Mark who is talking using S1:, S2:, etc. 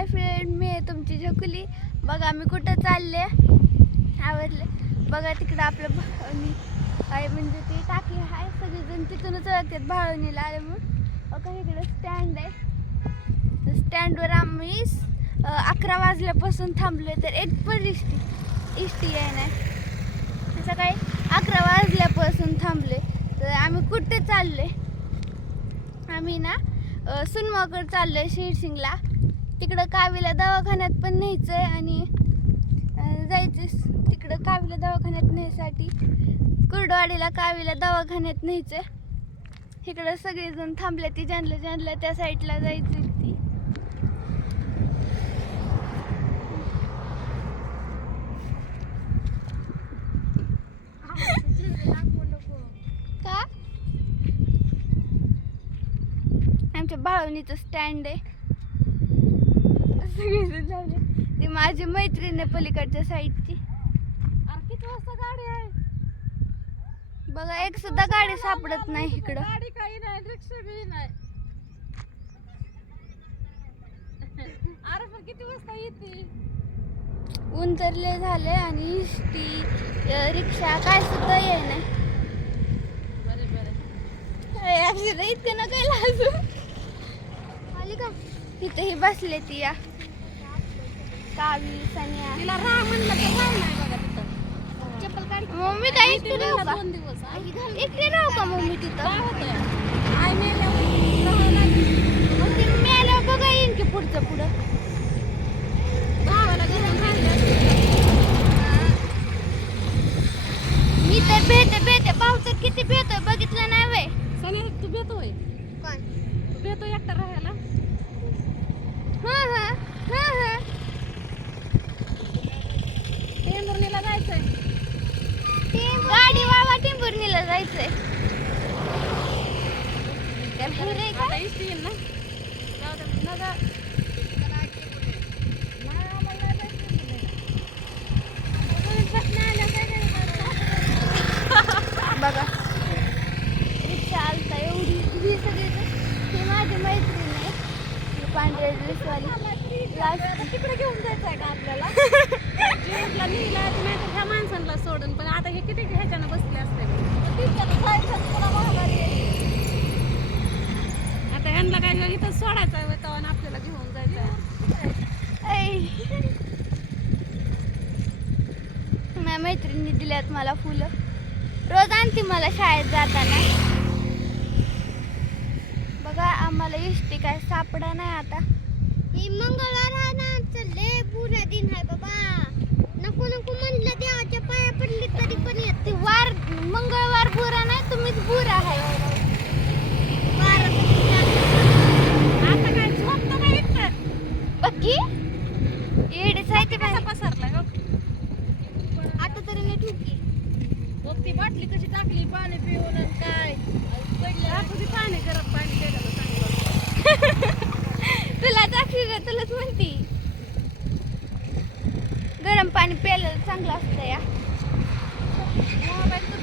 S1: Hi friend मी आहे तुमची झकुली बघा आम्ही कुठं चालले? आवडले बघा तिकडं आपलं भावनी आहे म्हणजे ती टाकी आहे. सगळेजण तिथूनच ओळखतात भाळवणीला आले म्हणून बघा इकडं स्टँड आहे. स्टँडवर आम्ही अकरा वाजल्यापासून थांबलोय तर एक पण इष्टी इष्टी आहे नाही सकाळी अकरा वाजल्यापासून थांबले तर आम्ही कुठे चाललोय? आम्ही ना अ, सुनमाकडे चाललोय शिरसिंगला तिकडं कावीला दवाखान्यात पण न्यायचं आहे आणि अ, जायचं तिकडं कावीला दवाखान्यात न्यायसाठी. कुर्डवाडीला कावीला दवाखान्यात न्यायचं आहे इकडं सगळेजण थांबले ती जानलं जानलं त्या साईडला जायचं ती. का? आमच्या बाळवणीचं स्टँड आहे. सगळेजण ती माझी मैत्रीण आहे पलीकडच्या साईडची.
S2: अरे किती वाजता गाडी आहे?
S1: बघा एक सुद्धा गाडी सापडत नाही इकडं.
S2: गाडी काही नाही रिक्षा बी नाही. अरे पण किती वाजता येते?
S1: ऊन तर लय झाले आणि इष्टी रिक्षा काय सुद्धा येई नाही.
S2: बरे बरे.
S1: अक्षरा इतकं ना काय लाजू आली का? तिथे ही बसले ती या. कावी सन्या.
S2: तिला राह म्हणलं तर राह नाही बघा तिथं. चप्पल काढ.
S1: मम्मी काय एकटी राहू का
S2: दोन दिवस?
S1: एकटी राहू का मम्मी
S2: काय
S1: तिथं
S2: होतंय आई मेल्यावर राहावं लागेल.
S1: मग ती बघा येईन की पुढचं पुढं.
S2: भावाला.
S1: मी तर भेटे भेटे. तर किती भेटतोय? बघितलं नाही वे
S2: सनी तू भेटोय तू भेटो एकटा राहायला
S1: हा हा हा हा
S2: टेंभुर्णीला जायचंय
S1: गाडी वावा टिंबुर्णीला जायचंय आहे
S2: आता येईल ना जाऊ दे. नका. नाही, आम्हाला नाही जायचं टिंभुर्णीला.
S1: बघा रिक्षा आलता एवढी ही सगळी ही माझी मैत्रीण आहे ही पांढऱ्या ड्रेसवाली
S2: आता तिकडे घेऊन जायचं आहे का आपल्याला जीवनला लिहिला नाही तर ह्या माणसांना सोडून पण आता हे किती ह्याच्यानं बसले असते? आता ह्यांना काय इथं सोडायचं आहे आणि आपल्याला घेऊन जायचं.
S1: माझ्या मैत्रिणी दिल्यात मला फुलं. रोज आणते मला शाळेत जाताना. बघा आम्हाला इष्टी काय सापडा नाही आता.
S3: ही मंगळवार आहे ना चालले पुरा दिन आहे बाबा. नको नको म्हणलं देवाच्या पाया पडली तरी पण येत
S1: ती वार मंगळवार बुरा नाही तुम्हीच बुरा आहे
S2: आता काय झोपतो काय इथं
S1: पक्की येडीच आहे ते
S2: कसा
S1: बाई.
S2: पसरलाय हो
S1: आता तरी नीट हुकी
S2: बघ ती बाटली कशी टाकली? पाणी पिऊन आणि काय? दे पाणी गरम पाणी केलं
S1: तुला दाखवी तुलाच म्हणती. गरम पाणी प्यायला चांगलं असतं या.
S2: मोबाईल तर